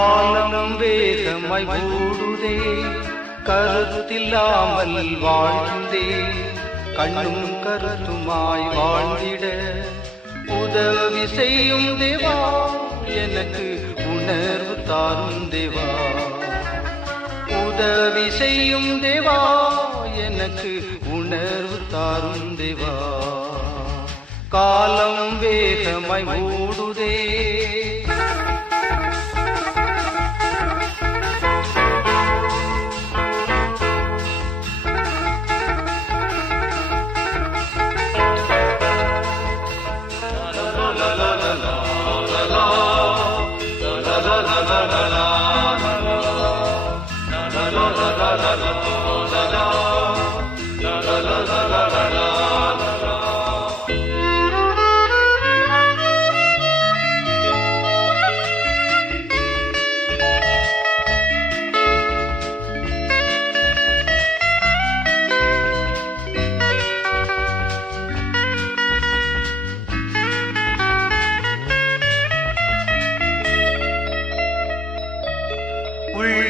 காலம் வேகமாய் ஓடுதே, கருத்தில்லாமல் வாழ்ந்தே, கண்ணும் கருத்துமாய் வாழ்ந்திட உதவி செய்யும் தேவா, எனக்கு உணர்வு தாரும் தேவா. உதவி செய்யும் தேவா, எனக்கு உணர்வு தாரும் தேவா. காலம் வேகமாய் ஓடுதே,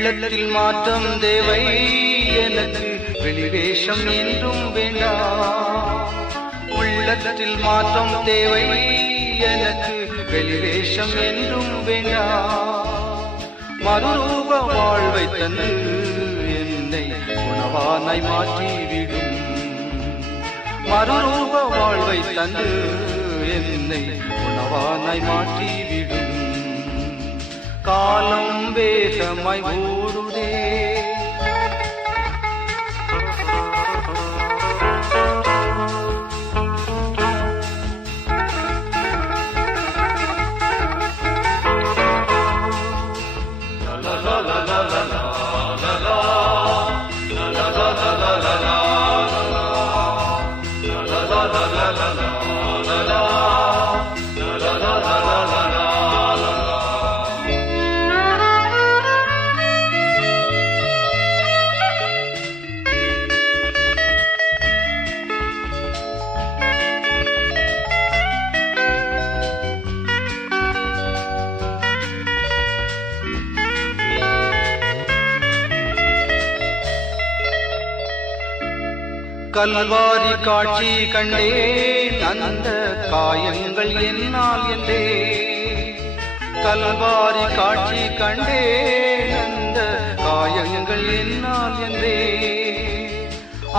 உள்ளத்தில் மாற்றம் தேவை, எனக்கு வெளிவேஷம் என்றும் வேண்டாம். உள்ளத்தில் மாற்றம் தேவை, எனக்கு வெளிவேஷம் என்றும் வேண்டாம். மறுரூப வாழ்வை தந்து என்னை உணவானாய் மாற்றிவிடும். மறுரூப வாழ்வை தந்து என்னை உணவானாய் மாற்றிவிடும். காலம் வேகமாய் ஓடுதே, கல்வாரி காட்சி கண்டேன், அந்த காயங்கள் என்னால் என்றே. கல்வாரி காட்சி கண்டேன், அந்த காயங்கள் என்னால் என்றே.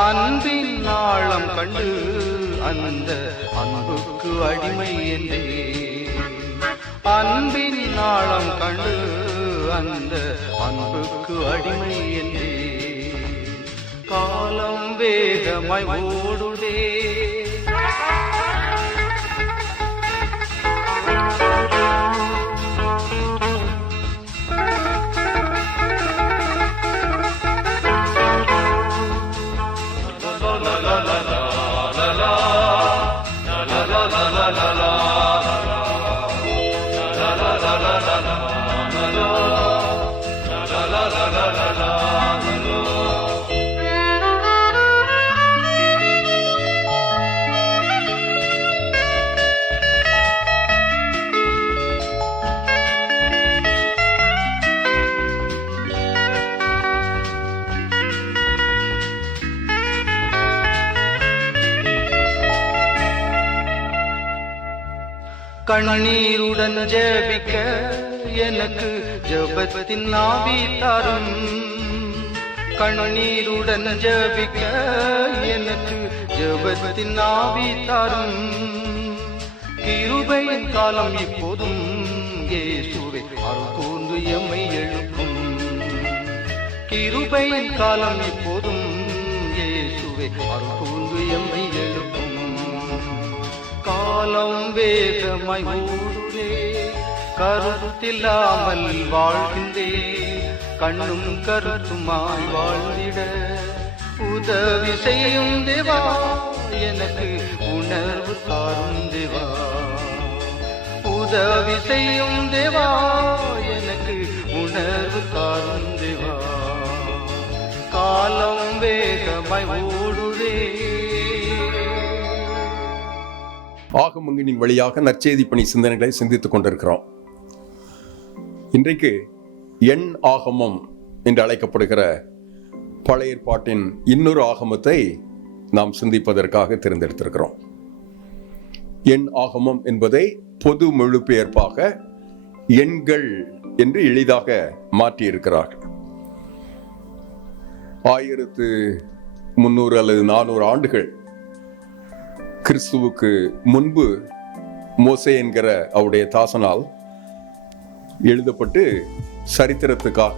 அன்பின் ஆழம் கண்டு அந்த அன்புக்கு அடிமை என்றே. அன்பின் ஆழம் கண்டு அந்த அன்புக்கு அடிமை என்றே. காலம் வேகமாய் ஓடுதே, கண்ணீருடன் ஜெபிக்க எனக்கு ஜெபத்தின் ஆவி தாரும். கண்ணீருடன் ஜெபிக்க எனக்கு ஜெபத்தின் ஆவி தாரும். கிருபையின் காலம் இப்போதும் இயேசுவே அருள் கூர்ந்து எம்மை எழுப்பும். கிருபையின் காலம் இப்போதும் இயேசுவே அருள் கூர்ந்து எம்மை எழுப்பும். காலம் வேகமாய் ஓடுதே, கருத்தில்லாமல் வாழ்கின்றே, கண்ணும் கருத்துமாய் வாழ்ந்திட உதவி செய்யும் தேவா, எனக்கு உணர்வு தாரும் தேவா. உதவி செய்யும் தேவா, எனக்கு உணர்வு தாரும் தேவா. காலம் வேகமாய் ஓடுதே. ஆகமங்களின் வழியாக நற்செய்தி பணி சிந்தனைகளை சிந்தித்துக் கொண்டிருக்கிறோம். இன்றைக்கு எண் ஆகமம் என்று அழைக்கப்படுகிற பழைய ஏற்பாட்டின் இன்னொரு ஆகமத்தை நாம் சிந்திப்பதற்காக தேர்ந்தெடுத்திருக்கிறோம். எண் ஆகமம் என்பதை பொது மொழிபெயர்ப்பாக எண்கள் என்று எளிதாக மாற்றியிருக்கிறார்கள். 1300 அல்லது 400 ஆண்டுகள் கிறிஸ்துவுக்கு முன்பு மோசே என்கிற அவருடைய தாசனால் எழுதப்பட்டு சரித்திரத்துக்காக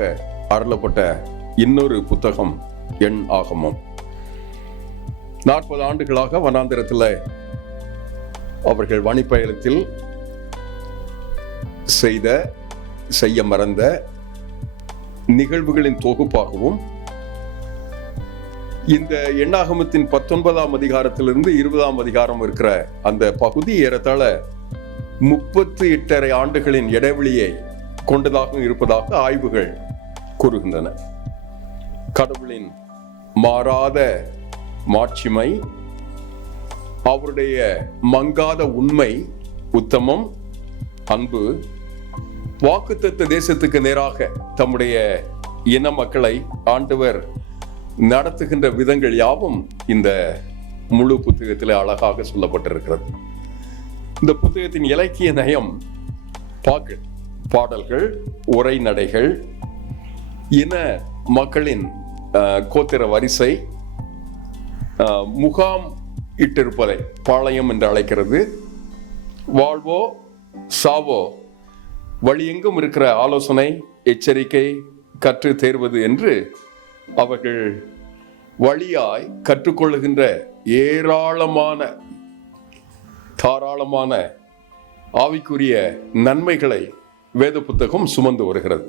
அருளப்பட்ட இன்னொரு புத்தகம் எண் ஆகமம். 40 ஆண்டுகளாக வனாந்திரத்தில் அவர்கள் வணிப்பயணத்தில் செய்ய மறந்த நிகழ்வுகளின் தொகுப்பாகவும் இந்த எண்ணாகமத்தின் 19ஆம் அதிகாரத்திலிருந்து 20ஆம் அதிகாரம் இருக்கிற அந்த பகுதி ஏறத்தாழ 38.5 ஆண்டுகளின் இடைவெளியை கொண்டதாக இருப்பதாக ஆய்வுகள் கூறுகின்றன. கடவுளின் மாறாத மாட்சிமை, அவருடைய மங்காத உண்மை, உத்தமம், அன்பு, வாக்குத்தத்த தேசத்துக்கு நேராக தம்முடைய இன மக்களை ஆண்டவர் நடத்துகின்ற விதங்கள் யாவும் இந்த முழு புத்தகத்தில் அழகாக சொல்லப்பட்டிருக்கிறது. இந்த புத்தகத்தின் இலக்கிய நயம் பாடல்கள், உரைநடைகள், இன மக்களின் கோத்திர வரிசை, முகாம் இட்டிருப்பதை பாளையம் என்று அழைக்கிறது, வாழ்வோ சாவோ வழியெங்கும் இருக்கிற ஆலோசனை, எச்சரிக்கை, கற்று தேர்வது என்று அவர்கள் வழியாய் கற்றுக்கொள்ளுகின்ற தாராளமான ஆவிக்குரிய நன்மைகளை வேத புத்தகம் சுமந்து வருகிறது.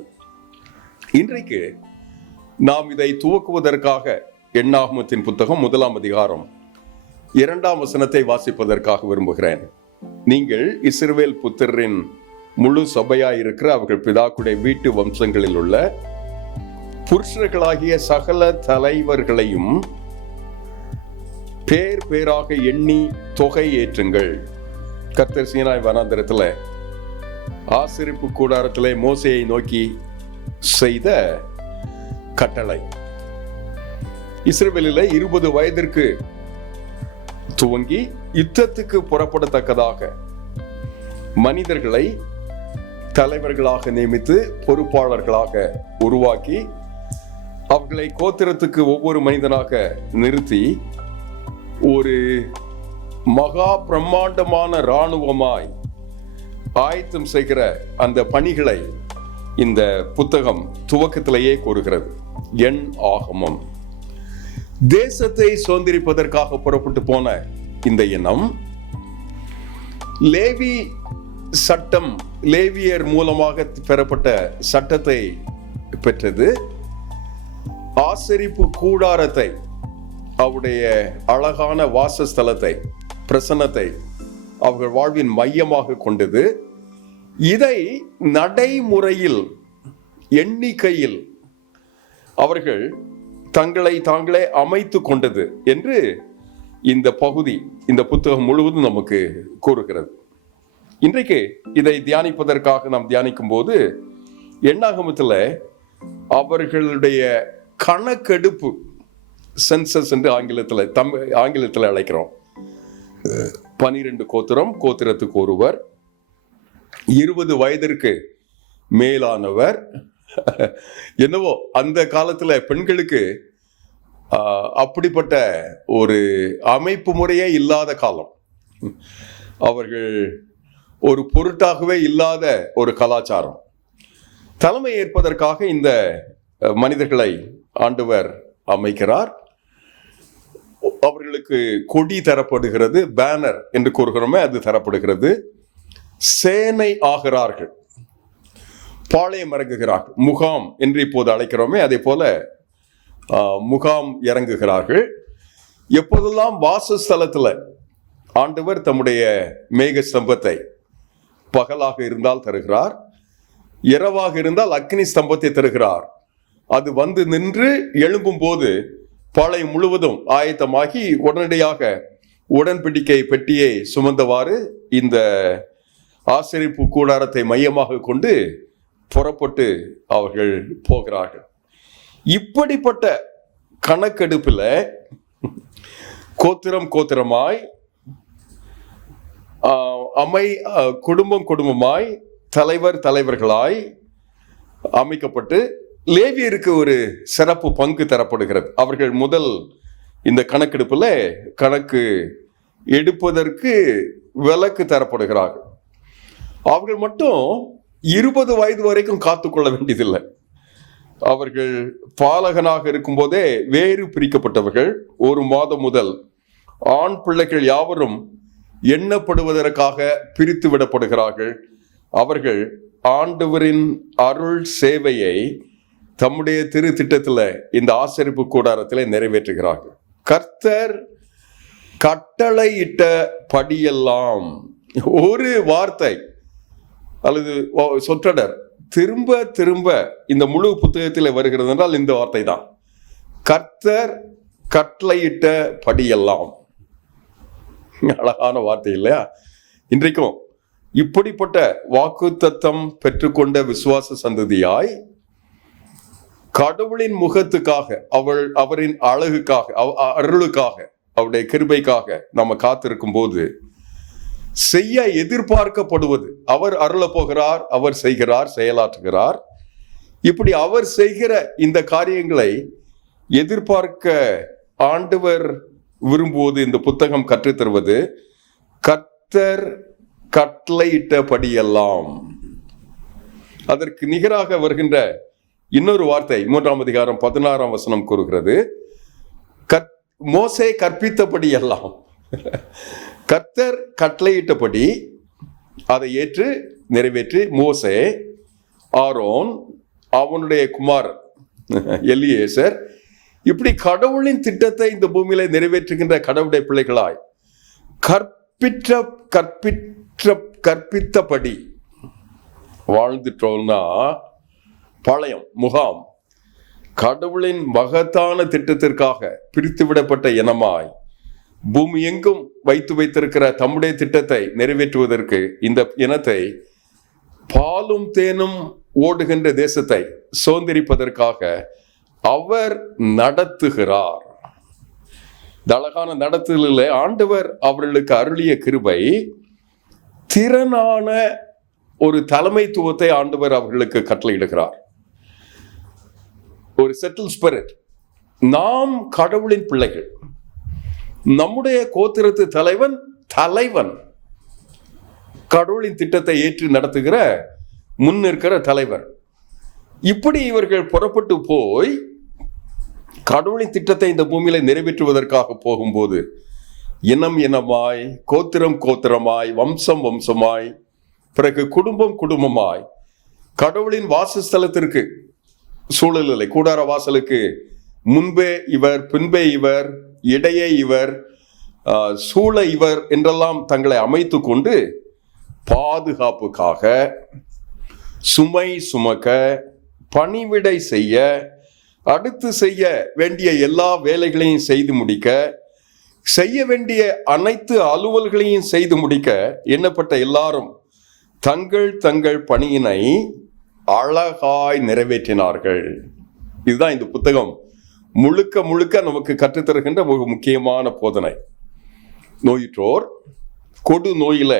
இன்றைக்கு நாம் இதை துவக்குவதற்காக எண்ணாகமத்தின் புத்தகம் 1ஆம் அதிகாரம் 2ஆம் வசனத்தை வாசிப்பதற்காக விரும்புகிறேன். நீங்கள் இஸ்ரவேல் புத்திரரின் முழு சபையாயிருக்கிற அவர்கள் பிதாக்குடைய வீட்டு வம்சங்களில் உள்ள புருஷர்களாகிய சகல தலைவர்களையும் பேர் பேராக எண்ணி தொகை ஏற்றுங்கள். கர்த்தர் சீனாய் வனாந்திரத்தில் ஆசரிப்பு கூடாரத்திலே மோசேயை நோக்கி செய்த கட்டளை. இஸ்ரவேலில் 20 வயதிற்கு துவங்கி யுத்தத்துக்கு புறப்படத்தக்கதாக மனிதர்களை தலைவர்களாக நியமித்து பொறுப்பாளர்களாக உருவாக்கி அவர்களை கோத்திரத்துக்கு ஒவ்வொரு மனிதனாக நிறுத்தி ஒரு மகா பிரம்மாண்டமான இராணுவமாய் ஆயத்தம் செய்கிற அந்த பணிகளை இந்த புத்தகம் துவக்கத்திலேயே கூறுகிறது. எண் ஆகமம். தேசத்தை சுதந்திரிப்பதற்காக புறப்பட்டு போன இந்த இனம் லேவி சட்டம், லேவியர் மூலமாக பெறப்பட்ட சட்டத்தை பெற்றது. ஆசரிப்பு கூடாரத்தை, அவருடைய அழகான வாசஸ்தலத்தை, பிரசன்னத்தை அவர்கள் வாழ்வின் மையமாக கொண்டது. இதை நடைமுறையில், எண்ணிக்கையில் அவர்கள் தங்களை தாங்களே அமைத்து கொண்டது என்று இந்த பகுதி, இந்த புத்தகம் முழுவதும் நமக்கு கூறுகிறது. இன்றைக்கு இதை தியானிப்பதற்காக நாம் தியானிக்கும் போது எண்ணாகமத்தில் அவர்களுடைய கணக்கெடுப்பு, சென்சஸ் என்று ஆங்கிலத்தில் அழைக்கிறோம். 12 கோத்திரம், கோத்திரத்துக்கு ஒருவர், 20 வயதிற்கு மேலானவர். என்னவோ அந்த காலத்துல பெண்களுக்கு அப்படிப்பட்ட ஒரு அமைப்பு முறையே இல்லாத காலம். அவர்கள் ஒரு பொருட்டாகவே இல்லாத ஒரு கலாச்சாரம். தலைமை ஏற்பதற்காக இந்த மனிதர்களை ஆண்டவர் அமைக்கிறார். அவர்களுக்கு கொடி தரப்படுகிறது, பேனர் என்று கூறுகிறோமே அது தரப்படுகிறது. சேனை ஆகிறார்கள், பாளையம் இறங்குகிறார்கள். முகாம் என்று இப்போது அழைக்கிறோமே அதே போல முகாம் இறங்குகிறார்கள். எப்போதெல்லாம் வாசஸ்தலத்தில் ஆண்டவர் தம்முடைய மேக ஸ்தம்பத்தை பகலாக இருந்தால் தருகிறார், இரவாக இருந்தால் அக்னி ஸ்தம்பத்தை தருகிறார். அது வந்து நின்று எழும்பும் போது பாளையம் முழுவதும் ஆயத்தமாகி உடனடியாக உடன்படிக்கை பெட்டியை சுமந்தவாறு இந்த ஆசரிப்பு கூடாரத்தை மையமாக கொண்டு புறப்பட்டு அவர்கள் போகிறார்கள். இப்படிப்பட்ட கணக்கெடுப்புல கோத்திரம் கோத்திரமாய், குடும்பம் குடும்பமாய், தலைவர் தலைவர்களாய் அமைக்கப்பட்டு லேவியருக்கு ஒரு சிறப்பு பங்கு தரப்படுகிறது. அவர்கள் முதல் இந்த கணக்கெடுப்புல கணக்கு எடுப்பதற்கு விலக்கு தரப்படுகிறார்கள். அவர்கள் மட்டும் 20 வயது வரைக்கும் காத்துக்கொள்ள வேண்டியதில்லை. அவர்கள் பாலகனாக இருக்கும் போதே வேறு பிரிக்கப்பட்டவர்கள். 1 மாதம் முதல் ஆண் பிள்ளைகள் யாவரும் எண்ணப்படுவதற்காக பிரித்து விடப்படுகிறார்கள். அவர்கள் ஆண்டவரின் அருள் சேவையை தம்முடைய திரு திட்டத்துல இந்த ஆசரிப்பு கூடாரத்தில் நிறைவேற்றுகிறார்கள். கர்த்தர் கட்டளையிட்ட படியெல்லாம், ஒரு வார்த்தை அல்லது சொற்றொடர் திரும்ப திரும்ப இந்த முழு புத்தகத்தில் வருகிறது என்றால் இந்த வார்த்தை தான். கர்த்தர் கட்டளையிட்ட படியெல்லாம். அழகான வார்த்தை இல்லையா? இன்றைக்கும் இப்படிப்பட்ட வாக்குத்தத்தம் பெற்றுக்கொண்ட விசுவாச சந்ததியாய் கடவுளின் முகத்துக்காக, அவரின் அழகுக்காக, அருளுக்காக, அவருடைய கிருபைக்காக நம்ம காத்திருக்கும் போது செய்ய எதிர்பார்க்கப்படுவது, அவர் அருள போகிறார், அவர் செய்கிறார், செயலாற்றுகிறார். இப்படி அவர் செய்கிற இந்த காரியங்களை எதிர்பார்க்க ஆண்டவர் விரும்புவது இந்த புத்தகம் கற்றுத்தருவது கர்த்தர் கட்டளையிட்டபடியெல்லாம். அதற்கு நிகராக வருகின்ற இன்னொரு வார்த்தை 3ஆம் அதிகாரம் 16ஆம் வசனம் கூறுகிறது, மோசே கற்பித்தபடி எல்லாம். கர்த்தர் கட்டளையிட்டபடி அதை ஏற்று நிறைவேற்றி மோசே, ஆரோன், அவனுடைய குமார் எலியேசர், இப்படி கடவுளின் திட்டத்தை இந்த பூமியில நிறைவேற்றுகின்ற கடவுளுடைய பிள்ளைகளாய் கற்பித்தபடி வாழ்ந்துட்டோம்னா பாளையம் முகாம் கடவுளின் மகத்தான திட்டத்திற்காக பிரித்து விடப்பட்ட இனமாய் பூமி எங்கும் வைத்திருக்கிற தம்முடைய திட்டத்தை நிறைவேற்றுவதற்கு இந்த இனத்தை பாலும் தேனும் ஓடுகின்ற தேசத்தை சுதந்திரிப்பதற்காக அவர் நடத்துகிறார். அழகான நடத்துதலில் ஆண்டவர் அவர்களுக்கு அருளிய கிருபை, திறனான ஒரு தலைமைத்துவத்தை ஆண்டவர் அவர்களுக்கு கட்டளையிடுகிறார். ஒரு செட்டில் ஸ்பிரிட். நாம் கடவுளின் பிள்ளைகள். நம்முடைய கோத்திரத்து தலைவன் கடவுளின் திட்டத்தை ஏற்று நடத்துகிற முன்னிற்கிற தலைவர். இப்படி இவர்கள் புறப்பட்டு போய் கடவுளின் திட்டத்தை இந்த பூமியில நிறைவேற்றுவதற்காக போகும்போது இனம் இனமாய், கோத்திரம் கோத்திரமாய், வம்சம் வம்சமாய், பிறகு குடும்பம் குடும்பமாய் கடவுளின் வாசஸ்தலத்திற்கு, சூழலில்லை கூடார வாசலுக்கு முன்பே இவர், பின்பே இவர், இடையே இவர், சூழ இவர் என்றெல்லாம் தங்களை அமைத்து கொண்டு பாதுகாப்புக்காக சுமை சுமக்க, பணிவிடை செய்ய, அடுத்து செய்ய வேண்டிய எல்லா வேலைகளையும் செய்து முடிக்க, செய்ய வேண்டிய அனைத்து அலுவல்களையும் செய்து முடிக்க எண்ணப்பட்ட எல்லாரும் தங்கள் தங்கள் பணியினை அழகாய் நிறைவேற்றினார்கள். இதுதான் இந்த புத்தகம் முழுக்க முழுக்க நமக்கு கற்றுத்தருகின்ற ஒரு முக்கியமான போதனை. நோயுற்றோர், கொடு நோயில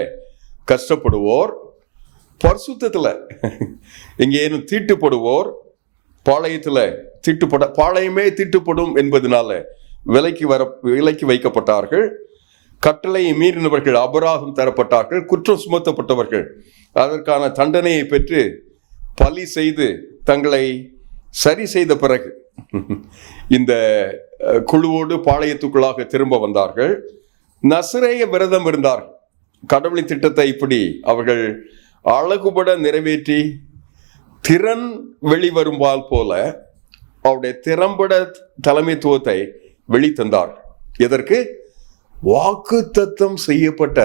கஷ்டப்படுவோர், பரிசுத்தத்துல எங்கேனும் தீட்டுப்படுவோர், பாளையமே தீட்டுப்படும் என்பதனால விலைக்கு வைக்கப்பட்டார்கள். கட்டளையை மீறினவர்கள் அபராதம் தரப்பட்டார்கள். குற்றம் சுமத்தப்பட்டவர்கள் அதற்கான தண்டனையை பெற்று பலி செய்து தங்களை சரி செய்த பிறகு இந்த குழுவோடு பாளையத்துக்குள்ளாக திரும்ப வந்தார்கள். நசரேய விரதம் இருந்தார்கள். கடவுளின் திட்டத்தை இப்படி அவர்கள் அழகுபட நிறைவேற்றி திறன் வெளிவரும்பால் போல அவருடைய திறம்பட தலைமைத்துவத்தை வெளித்தந்தார். எதற்கு? வாக்குத்தத்தம் செய்யப்பட்ட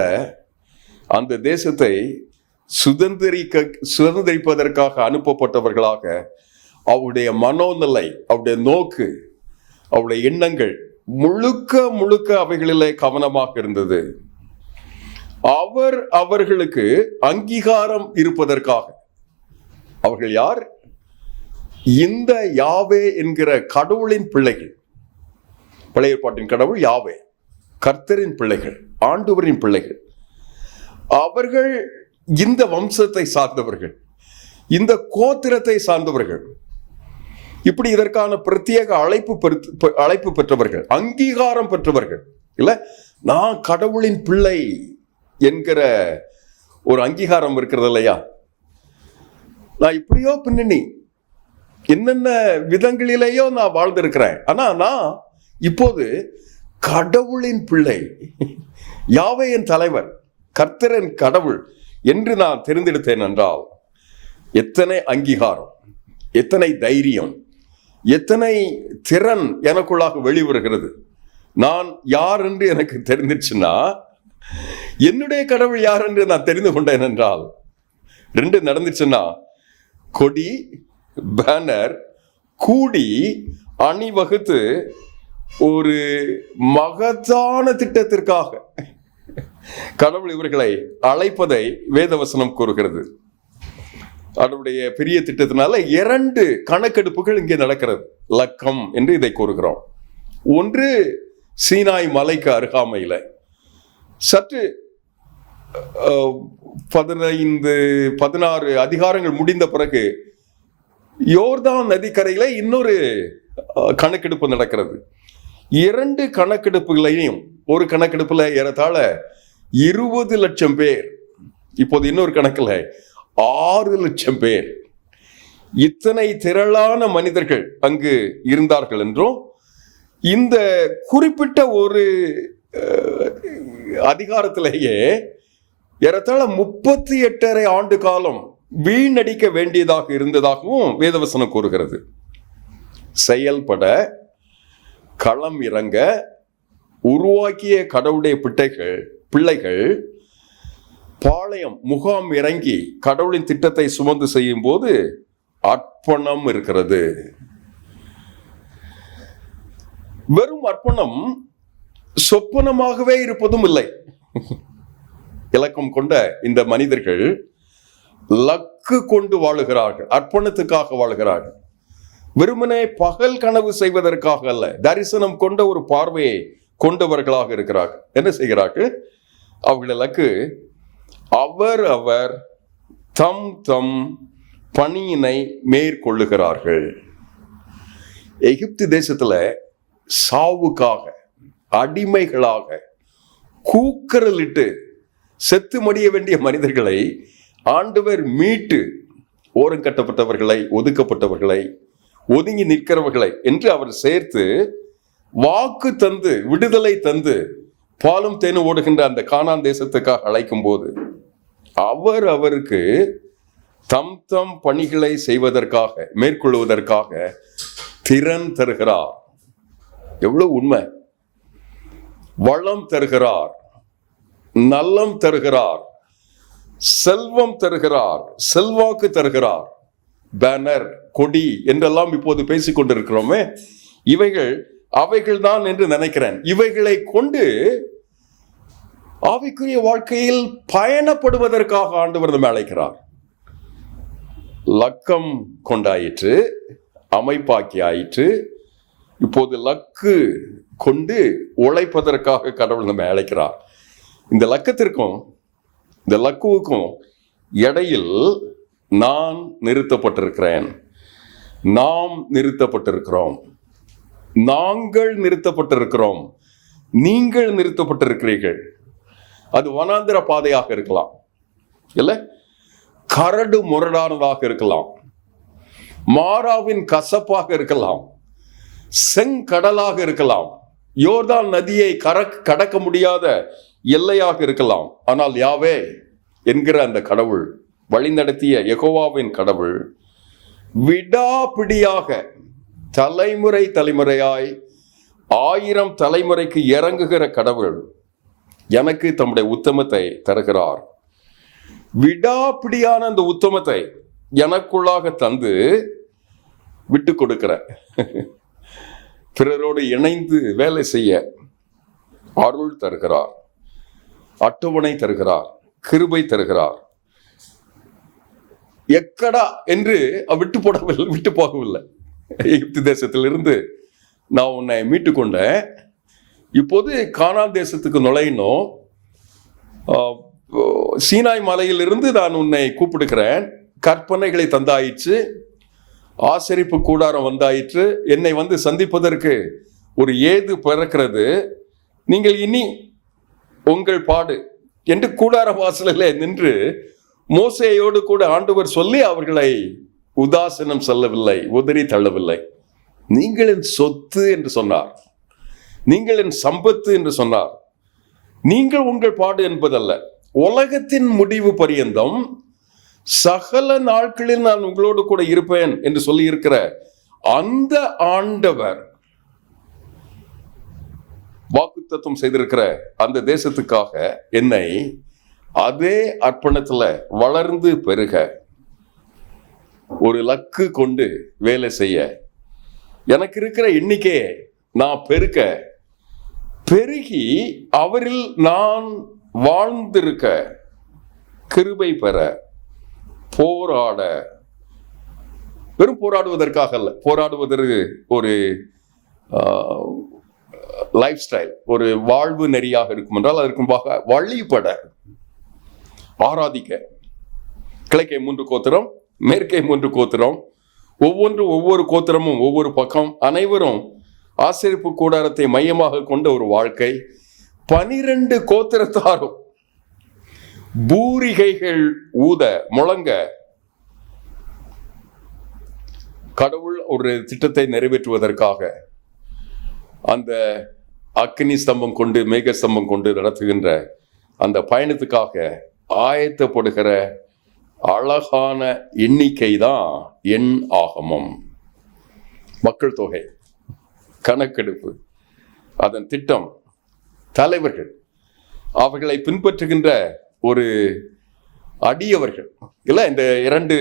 அந்த தேசத்தை சுதந்திரிப்பதற்காக அனுப்பப்பட்டவர்களாக அவருடைய மனோநிலை, அவருடைய நோக்கு, அவருடைய எண்ணங்கள் முழுக்க முழுக்க அவைகளிலே கவனமாக இருந்தது. அவர்களுக்கு அங்கீகாரம் இருப்பதற்காக, அவர்கள் யார்? இந்த யாவே என்கிற கடவுளின் பிள்ளைகள். பழைய ஏற்பாட்டின் கடவுள் யாவே, கர்த்தரின் பிள்ளைகள், ஆண்டவரின் பிள்ளைகள். அவர்கள் இந்த வம்சத்தை சார்ந்தவர்கள், இந்த கோத்திரத்தை சார்ந்தவர்கள். இப்படி இதற்கான பிரத்யேக அழைப்பு பெற்றவர்கள், அங்கீகாரம் பெற்றவர்கள். இல்ல, நான் கடவுளின் பிள்ளை என்கிற ஒரு அங்கீகாரம் இருக்கிறது இல்லையா? நான் இப்படியோ பின்னணி என்னென்ன விதங்களிலேயோ நான் வாழ்ந்திருக்கிறேன். ஆனா நான் இப்போது கடவுளின் பிள்ளை, யாவேயின் தலைவர், கர்த்தரின் கடவுள் என்று நான் தெரிந்தெடுத்தேன் என்றால் எத்தனை அங்கீகாரம், எத்தனை தைரியம், எத்தனை திறன் எனக்குள்ளாக வெளிவருகிறது. நான் யார் என்று எனக்கு தெரிஞ்சிருச்சுன்னா, என்னுடைய கடவுள் யார் என்று நான் தெரிந்து கொண்டேன் என்றால், ரெண்டு நடந்துச்சுன்னா, கொடி பேனர் கூடி அணிவகுத்து ஒரு மகத்தான திட்டத்திற்காக கடவுள் இவர்களை அழைப்பதை வேதவசனம் கூறுகிறது. அவருடைய பெரிய திட்டத்தினால 2 கணக்கெடுப்புகள் இங்கே நடக்கிறது. லக்கம் என்று இதை கூறுகிறோம். ஒன்று சீனாய் மலைக்கு அருகாமையில் சற்று 15-16 அதிகாரங்கள் முடிந்த பிறகு யோர்தான் நதிக்கரையில இன்னொரு கணக்கெடுப்பு நடக்கிறது. 2 கணக்கெடுப்புகளையும், ஒரு கணக்கெடுப்புல ஏறத்தாழ 20 லட்சம் பேர், இப்போது இன்னொரு கணக்குல 6 லட்சம் பேர், இத்தனை திரளான மனிதர்கள் அங்கு இருந்தார்கள் என்றும், இந்த குறிப்பிட்ட ஒரு அதிகாரத்திலேயே ஏறத்தாழ 38.5 ஆண்டு காலம் வீணடிக்க வேண்டியதாக இருந்ததாகவும் வேதவசனம் கூறுகிறது. செயல்பட, களம் இறங்க உருவாக்கிய கடவுளுடைய பிள்ளைகள் பாளையம் முகாம் இறங்கி கடவுளின் திட்டத்தை சுமந்து செய்யும் போது அர்ப்பணம் இருக்கிறது. வெறும் அர்ப்பணம் சொப்பனமாகவே இருப்பதும் இல்லை. இலக்கம் கொண்ட இந்த மனிதர்கள் லக்கு கொண்டு வாழுகிறார்கள், அர்ப்பணத்துக்காக வாழ்கிறார்கள். வெறுமனே பகல் கனவு செய்வதற்காக அல்ல, தரிசனம் கொண்ட ஒரு பார்வையை கொண்டவர்களாக இருக்கிறார்கள். என்ன செய்கிறார்கள்? அவர்களுக்கு அவர் தம் தம் பணியினை மேற்கொள்ளுகிறார்கள். எகிப்து தேசத்துல சாவுக்காக, அடிமைகளாக கூக்கரலிட்டு செத்து மடிய வேண்டிய மனிதர்களை ஆண்டவர் மீட்டு, ஓரங்கட்டப்பட்டவர்களை, ஒதுக்கப்பட்டவர்களை, ஒதுங்கி நிற்கிறவர்களை என்று அவர் சேர்த்து வாக்கு தந்து, விடுதலை தந்து, பாலும் தேனும் ஓடுகின்ற அந்த கானான் தேசத்துக்காக அழைக்கும் போது அவருக்கு தம் தம் பணிகளை செய்வதற்காக, மேற்கொள்வதற்காக திறன் தருகிறார். எவ்வளவு உண்மை! வளம் தருகிறார், நலம் தருகிறார், செல்வம் தருகிறார், செல்வாக்கு தருகிறார். பேனர், கொடி என்றெல்லாம் இப்போது பேசிக் கொண்டிருக்கிறோமே, அவைகள் தான் என்று நினைக்கிறேன். இவைகளை கொண்டு ஆவிக்குரிய வாழ்க்கையில் பயணப்படுவதற்காக ஆண்டவர் அழைக்கிறார். லக்கம் கொண்டாயிற்று, அமைப்பாக்கி ஆயிற்று. இப்போது லக்கு கொண்டு உழைப்பதற்காக கடவுள் நம்மை அழைக்கிறார். இந்த லக்கத்திற்கும் இந்த லக்குவுக்கும் இடையில் நான் நிறுத்தப்பட்டிருக்கிறேன், நாம் நிறுத்தப்பட்டிருக்கிறோம், நாங்கள் நிறுத்தப்பட்டிருக்கிறோம், நீங்கள் நிறுத்தப்பட்டிருக்கிறீர்கள். அது வனாந்திர பாதையாக இருக்கலாம், இல்ல கரடு முரடானதாக இருக்கலாம், மாறாவின் கசப்பாக இருக்கலாம், செங்கடலாக இருக்கலாம், யோர்தான் நதியை கடக்க முடியாத எல்லையாக இருக்கலாம். ஆனால் யாவே என்கிற அந்த கடவுள், வழிநடத்திய யெகோவாவின் கடவுள், விடாப்பிடியாக தலைமுறை தலைமுறையாய் 1000 தலைமுறைக்கு இறங்குகிற கடவுள் எனக்கு தம்முடைய உத்தமத்தை தருகிறார். விடாப்பிடியான அந்த உத்தமத்தை எனக்குள்ளாக தந்து விட்டு கொடுக்கிற, பிறரோடு இணைந்து வேலை செய்ய அருள் தருகிறார், அட்டவணை தருகிறார், கிருபை தருகிறார். எக்கடா என்று விட்டு போகவில்லை. எகிப்து தேசத்திலிருந்து நான் உன்னை மீட்டு கொண்டேன், இப்போது கானான் தேசத்துக்கு நுழையணும், சீனாய் மலையிலிருந்து நான் உன்னை கூப்பிடுகிறேன், கற்பனைகளை தந்தாயிற்று, ஆசரிப்பு கூடாரம் வந்தாயிற்று, என்னை வந்து சந்திப்பதற்கு ஒரு ஏது பிறக்கிறது, நீங்கள் இனி உங்கள் பாடு என்று கூடார வாசலிலே நின்று மோசேயோடு கூட ஆண்டவர் சொல்லி அவர்களை உதாசீனம் சொல்லவில்லை, உதறி தள்ளவில்லை. நீங்கள் என் சொத்து என்று சொன்னார், நீங்கள் என் சம்பத்து என்று சொன்னார். நீங்கள் உங்கள் பாடு என்பதல்ல, உலகத்தின் முடிவு பரியந்தம் சகல நாட்களில் நான் உங்களோடு கூட இருப்பேன் என்று சொல்லி இருக்கிற அந்த ஆண்டவர் வாக்குத்தத்தம் செய்திருக்கிற அந்த தேசத்துக்காக என்னை அதே அர்ப்பணத்துல வளர்ந்து பெருக, ஒரு லக்கு கொண்டு வேலை செய்ய, எனக்கு இருக்கிற எண்ணிக்கையை நான் பெருகி அவரில் நான் வாழ்ந்திருக்க, கிருபை பெற, போராட, வெறும் போராடுவதற்காக அல்ல, போராடுவதற்கு ஒரு லைஃப் ஸ்டைல், ஒரு வாழ்வு நெறியாக இருக்கும் என்றால் அதற்கு வழிபட, ஆராதிக்க. கிழக்கே 3 கோத்திரம், மேற்கே 3 கோத்திரம், ஒவ்வொரு கோத்திரமும் ஒவ்வொரு பக்கம், அனைவரும் ஆசரிப்பு கூடாரத்தை மையமாக கொண்ட ஒரு வாழ்க்கை. 12 கோத்திரத்தாரும் பூரிகைகள் ஊத முழங்க கடவுள் ஒரு திட்டத்தை நிறைவேற்றுவதற்காக அந்த அக்னி ஸ்தம்பம் கொண்டு மேக ஸ்தம்பம் கொண்டு நடத்துகின்ற அந்த பயணத்துக்காக ஆயத்தப்படுகிற அழகான எண்ணிக்கை தான் எண் ஆகமம். மக்கள் தொகை கணக்கெடுப்பு, அதன் திட்டம், தலைவர்கள், அவர்களை பின்பற்றுகின்ற ஒரு அடியவர்கள் இல்லை. இந்த 2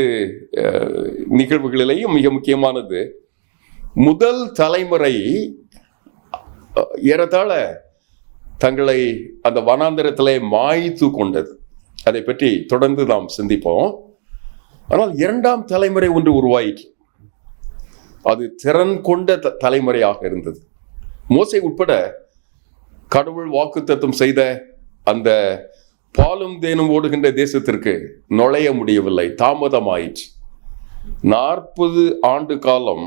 நிகழ்வுகளிலேயும் மிக முக்கியமானது, முதல் தலைமுறை ஏறத்தாழ தங்களை அந்த வனாந்தரத்திலே மாய்த்து கொண்டது. அதை பற்றி தொடர்ந்து நாம் சிந்திப்போம். ஆனால் 2ஆம் தலைமுறை ஒன்று உருவாயிற்று. அது திறன் கொண்ட தலைமுறையாக இருந்தது. மோசே உட்பட கடவுள் வாக்குத்தத்தம் செய்த அந்த பாலும் தேனும் ஓடுகின்ற தேசத்திற்கு நுழைய முடியவில்லை, தாமதமாயிற்று. 40 ஆண்டு காலம்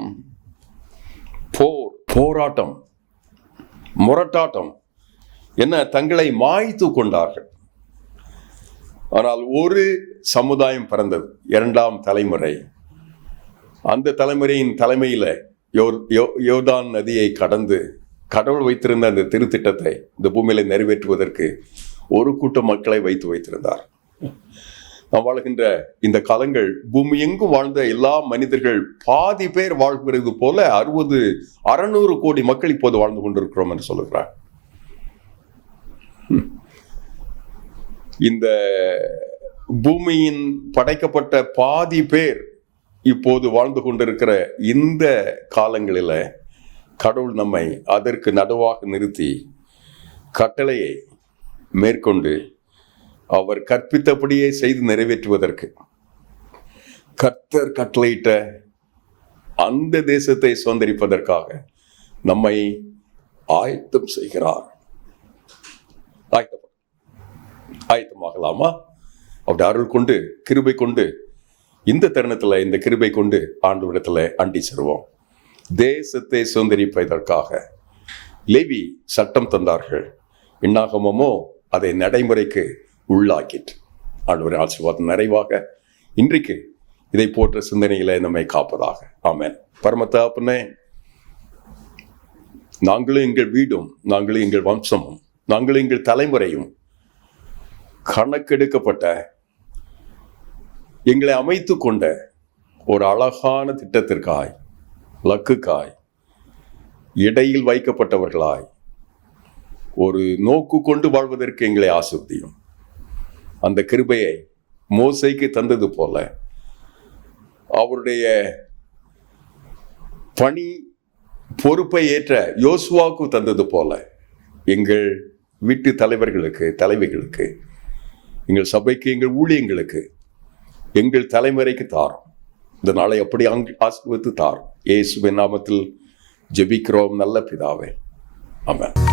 போராட்டம், முரட்டாட்டம் என்ன, தங்களை மாய்த்து கொண்டார்கள். ஆனால் ஒரு சமுதாயம் பிறந்தது, 2ஆம் தலைமுறை. அந்த தலைமுறையின் தலைமையில யோர்தான் நதியை கடந்து கடவுள் வைத்திருந்த அந்த திருத்திட்டத்தை இந்த பூமியில நிறைவேற்றுவதற்கு ஒரு கூட்டம் மக்களை வைத்திருந்தார். நாம் வாழ்கின்ற இந்த காலங்கள், பூமி எங்கும் வாழ்ந்த எல்லா மனிதர்கள் பாதி பேர் வாழ்கிறது போல 600 கோடி மக்கள் இப்போது வாழ்ந்து கொண்டிருக்கிறோம் என்று சொல்லுகிறார். இந்த பூமியின் படைக்கப்பட்ட பாதி பேர் இப்போது வாழ்ந்து கொண்டிருக்கிற இந்த காலங்களில் கடவுள் நம்மை அதற்கு நடுவாக நிறுத்தி கட்டளையை மேற்கொண்டு அவர் கற்பித்தபடியே செய்து நிறைவேற்றுவதற்கு கர்த்தர் கட்டளையிட்ட அந்த தேசத்தை சுதந்திரிப்பதற்காக நம்மை ஆயத்தம் செய்கிறார். ஆயத்தமாகலாமா? அப்படி அருள் கொண்டு, கிருபை கொண்டு, இந்த தருணத்துல இந்த கிருபை கொண்டு ஆண்டவரிடத்துல அண்டி செல்வோம். தேசத்தை சுதந்திரிப்பதற்காக லேவி சட்டம் தந்தார்கள், என்னாகமோ அதை நடைமுறைக்கு உள்ளாக்கிட்டு. ஆண்டவரின் ஆசீர்வாதம் நிறைவாக இன்றைக்கு இதை போன்ற சிந்தனைகளை நம்மை காப்பதாக. ஆமென். பரமதகப்பனே, நாங்களும் எங்கள் வீடும், நாங்களும் எங்கள் வம்சமும், நாங்களும் எங்கள் தலைமுறையும் கணக்கெடுக்கப்பட்ட, எங்களை அமைத்து கொண்ட ஒரு அழகான திட்டத்திற்காய், லக்குக்காய், இடையில் வைக்கப்பட்டவர்களாய் ஒரு நோக்கு கொண்டு வாழ்வதற்கு எங்களை ஆசீர்வதியும். அந்த கிருபையை மோசேக்கு தந்தது போல, அவருடைய பணி பொறுப்பை ஏற்ற யோசுவாவுக்கு தந்தது போல, எங்கள் வீட்டு தலைவர்களுக்கு, தலைவிகளுக்கு, எங்கள் சபைக்கு, எங்கள் ஊழியங்களுக்கு எங்கள் தலைமுறைக்கு தாரும். இந்த நாளை அப்படி ஆசீர்வதித்து தாரும். இயேசுவின் நாமத்தில் ஜெபிக்கிறோம் நல்ல பிதாவே. ஆமென்.